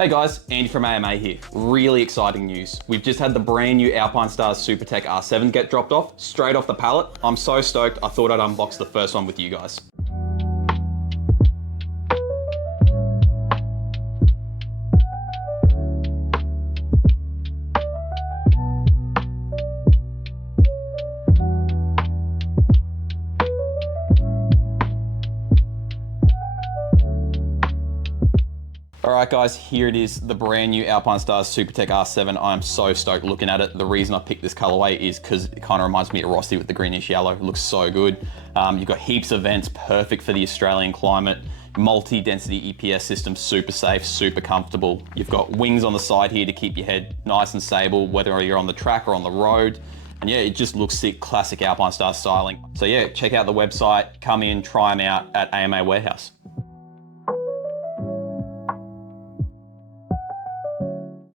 Hey guys, Andy from AMA here. Really exciting news. We've just had the brand new Alpinestars Supertech R7 get dropped off, straight off the pallet. I'm so stoked, I thought I'd unbox the first one with you guys. Alright guys, here it is, the brand new Alpinestars Supertech R7. I'm so stoked looking at it. The reason I picked this colorway is because it kind of reminds me of Rossi with the greenish yellow. It looks so good. You've got heaps of vents, perfect for the Australian climate. Multi-density EPS system, super safe, super comfortable. You've got wings on the side here to keep your head nice and stable, whether you're on the track or on the road. And yeah, it just looks sick, classic Alpinestars styling. So yeah, check out the website, come in, try them out at AMA Warehouse.